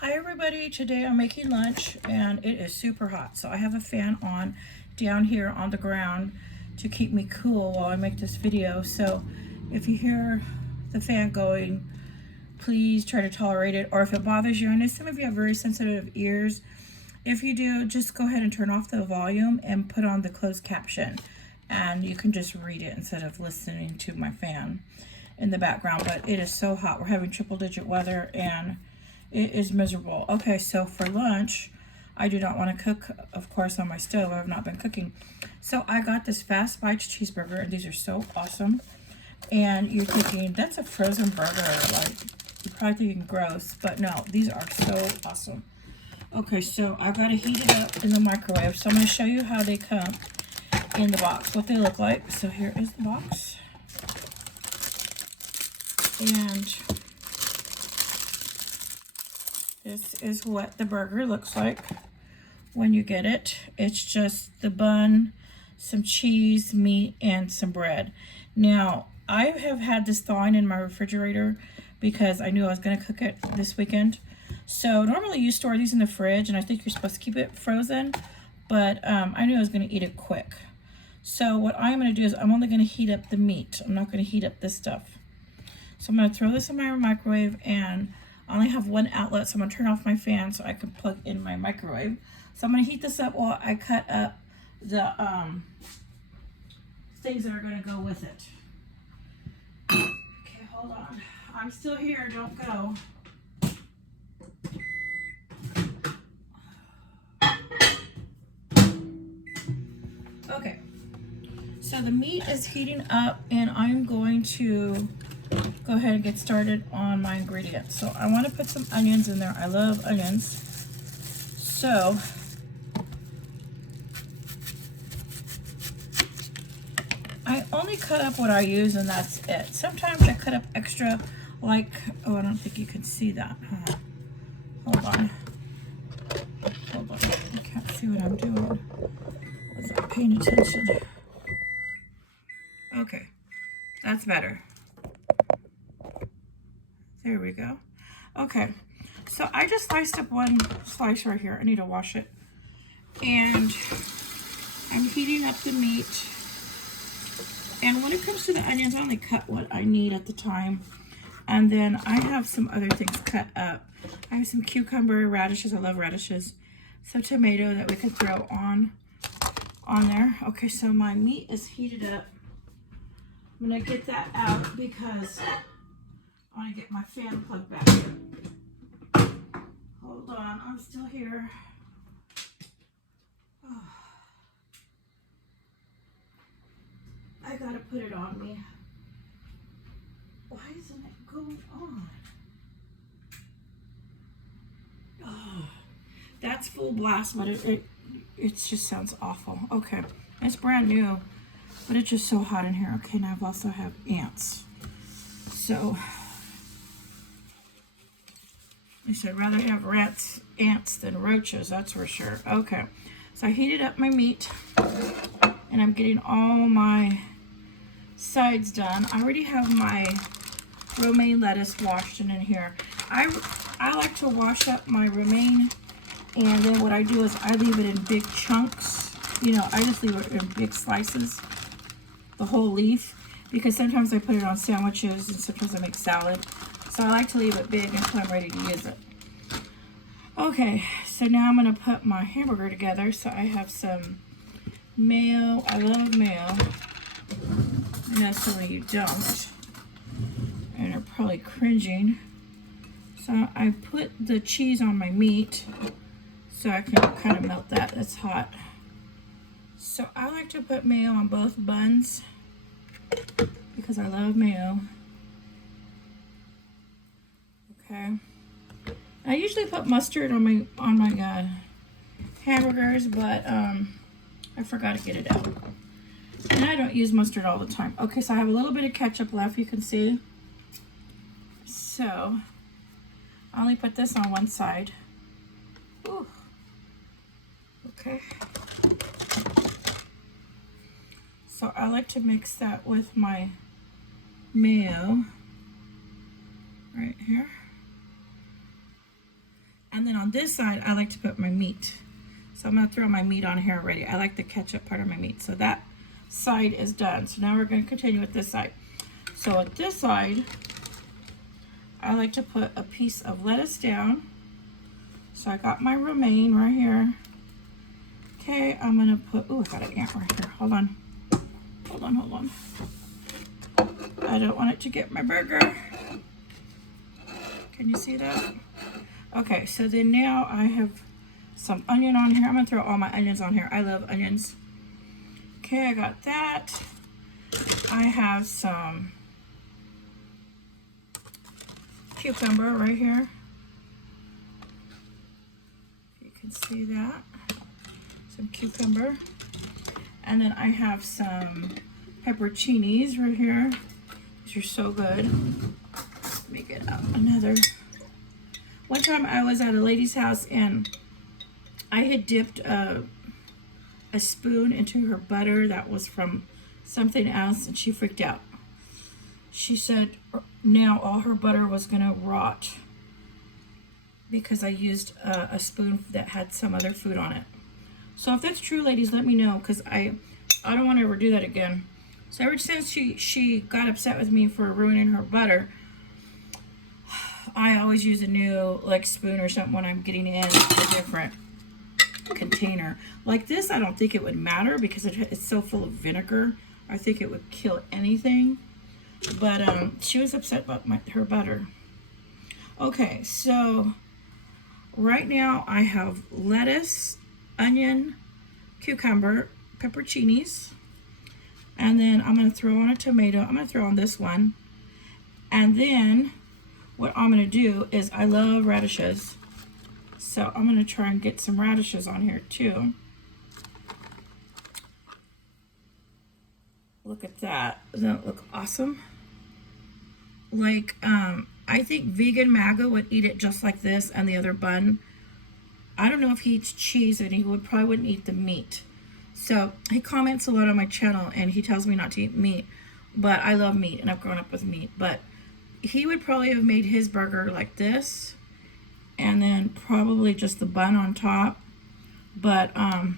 Hi everybody, today I'm making lunch and it is super hot. So I have a fan on down here on the ground to keep me cool while I make this video. So if you hear the fan going, please try to tolerate it. Or if it bothers you, I know some of you have very sensitive ears. If you do, just go ahead and turn off the volume and put on the closed caption. And you can just read it instead of listening to my fan in the background. But it is so hot. We're having triple digit weather and it is miserable. Okay, so for lunch, I do not want to cook, of course, on my stove. I've not been cooking. So I got this fast Bites Cheeseburger, and these are so awesome. And you're thinking, that's a frozen burger. Like, you're probably thinking gross, but no, these are so awesome. Okay, so I got to heat it up in the microwave. So I'm going to show you how they come in the box, what they look like. So here is the box. And this is what the burger looks like when you get it. It's just the bun, some cheese, meat, and some bread. Now, I have had this thawing in my refrigerator because I knew I was going to cook it this weekend. So normally you store these in the fridge, and I think you're supposed to keep it frozen, but I knew I was going to eat it quick. So what I'm going to do is I'm only going to heat up the meat. I'm not going to heat up this stuff. So I'm going to throw this in my microwave, and I only have one outlet, so I'm going to turn off my fan so I can plug in my microwave. So I'm going to heat this up while I cut up the things that are going to go with it. Okay, hold on. I'm still here. Don't go. Okay. So the meat is heating up, and I'm going to go ahead and get started on my ingredients. So I want to put some onions in there. I love onions. So I only cut up what I use, and that's it. Sometimes I cut up extra, like, oh, I don't think you can see that. Hold on. Hold on. I can't see what I'm doing. I wasn't paying attention. Okay, that's better. There we go. Okay, so I just sliced up one slice right here. I need to wash it. And I'm heating up the meat. And when it comes to the onions, I only cut what I need at the time. And then I have some other things cut up. I have some cucumber, radishes. I love radishes. Some tomato that we can throw on there. Okay, so my meat is heated up. I'm gonna get that out because I want to get my fan plugged back in. Hold on, I'm still here. Oh. I gotta put it on me. Why isn't it going on? Oh, that's full blast, but it just sounds awful. Okay, it's brand new, but it's just so hot in here. Okay, now I've also have ants. So, at least I'd rather have ants than roaches, that's for sure. Okay, so I heated up my meat, and I'm getting all my sides done. I already have my romaine lettuce washed in here. I like to wash up my romaine, and then what I do is I leave it in big chunks. You know, I just leave it in big slices, the whole leaf, because sometimes I put it on sandwiches and sometimes I make salad. So I like to leave it big until I'm ready to use it. Okay, so now I'm gonna put my hamburger together. So I have some mayo. I love mayo. I know some of you don't, and are probably cringing. So I put the cheese on my meat so I can kind of melt that. It's hot. So I like to put mayo on both buns because I love mayo. Okay. I usually put mustard on my hamburgers, but I forgot to get it out. And I don't use mustard all the time. Okay, so I have a little bit of ketchup left, you can see. So I only put this on one side. Ooh. Okay. So I like to mix that with my mayo right here. And then on this side, I like to put my meat. So I'm gonna throw my meat on here already. I like the ketchup part of my meat. So that side is done. So now we're gonna continue with this side. So at this side, I like to put a piece of lettuce down. So I got my romaine right here. Okay, I'm gonna put, oh, I got an ant right here. Hold on. Hold on, hold on. I don't want it to get my burger. Can you see that? Okay, so then now I have some onion on here. I'm gonna throw all my onions on here. I love onions. Okay, I got that. I have some cucumber right here. You can see that. Some cucumber. And then I have some pepperoncinis right here. These are so good. Let me get out another. One time I was at a lady's house and I had dipped a spoon into her butter that was from something else, and she freaked out. She said now all her butter was gonna rot because I used a spoon that had some other food on it. So if that's true, ladies, let me know, because I don't want to ever do that again. So ever since she got upset with me for ruining her butter, I always use a new like spoon or something when I'm getting in a different container. Like this, I don't think it would matter because it's so full of vinegar. I think it would kill anything. But she was upset about her butter. Okay, so right now I have lettuce, onion, cucumber, pepperoncinis, and then I'm going to throw on a tomato. I'm going to throw on this one. And then what I'm going to do is, I love radishes, so I'm going to try and get some radishes on here too. Look at that. Doesn't it look awesome? Like, I think vegan MAGA would eat it just like this, and the other bun. I don't know if he eats cheese, and he probably wouldn't eat the meat. So he comments a lot on my channel, and he tells me not to eat meat, but I love meat, and I've grown up with meat. But he would probably have made his burger like this, and then probably just the bun on top. But I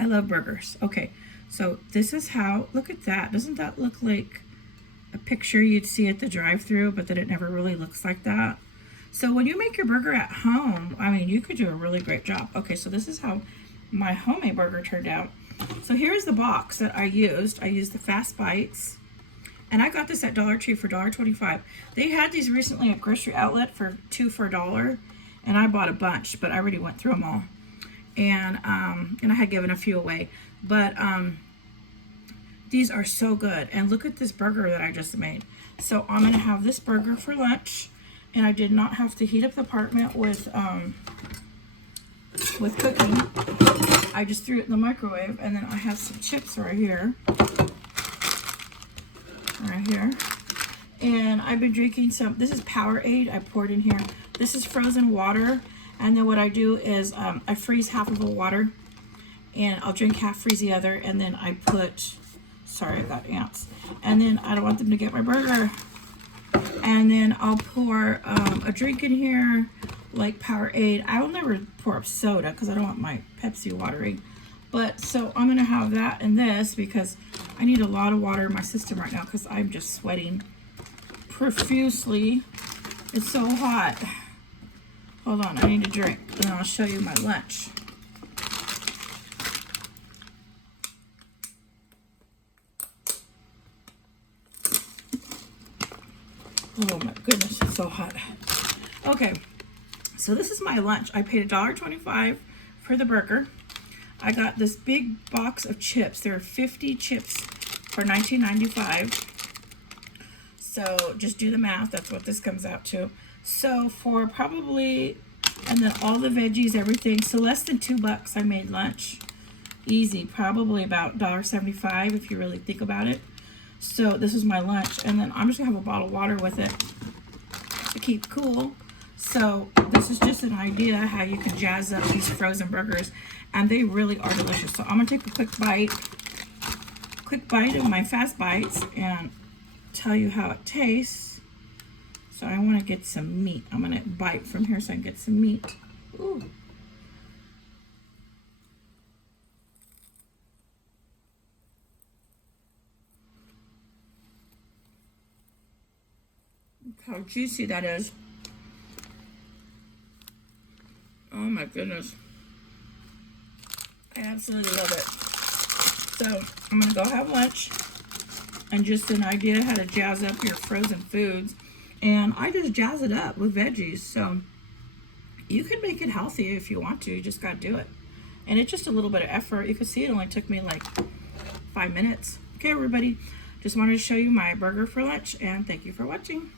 love burgers. Okay, so this is how, look at that. Doesn't that look like a picture you'd see at the drive-thru, but that it never really looks like that? So when you make your burger at home, I mean, you could do a really great job. Okay, so this is how my homemade burger turned out. So here's the box that I used. I used the Fast Bites, and I got this at Dollar Tree for $1.25. They had these recently at Grocery Outlet for $2 for $1, and I bought a bunch, but I already went through them all. And I had given a few away. But these are so good. And look at this burger that I just made. So I'm gonna have this burger for lunch, and I did not have to heat up the apartment with cooking. I just threw it in the microwave, and then I have some chips right here. Right here. And I've been drinking some, this is Powerade, I poured in here. This is frozen water, and then what I do is I freeze half of the water, and I'll drink half, freeze the other, and then I put, sorry, I got ants, and then I don't want them to get my burger. And then I'll pour a drink in here, like Powerade. I will never pour up soda because I don't want my Pepsi watering. But so I'm gonna have that and this because I need a lot of water in my system right now because I'm just sweating profusely. It's so hot. Hold on, I need a drink, and then I'll show you my lunch. Oh my goodness, it's so hot. Okay, so this is my lunch. I paid $1.25 for the burger. I got this big box of chips. There are 50 chips for $19.95. So just do the math. That's what this comes out to. So for probably, and then all the veggies, everything. So less than $2 I made lunch. Easy, probably about $1.75 if you really think about it. So this is my lunch, and then I'm just gonna have a bottle of water with it to keep cool. So this is just an idea how you can jazz up these frozen burgers, and they really are delicious. So I'm gonna take a quick bite of my Fast Bites and tell you how it tastes. So I want to get some meat. I'm going to bite from here so I can get some meat. Ooh. Look how juicy that is. Oh my goodness. I absolutely love it. So I'm going to go have lunch. And just an idea how to jazz up your frozen foods. And I just jazz it up with veggies. So you can make it healthy if you want to. You just got to do it. And it's just a little bit of effort. You can see it only took me like 5 minutes. Okay, everybody. Just wanted to show you my burger for lunch. And thank you for watching.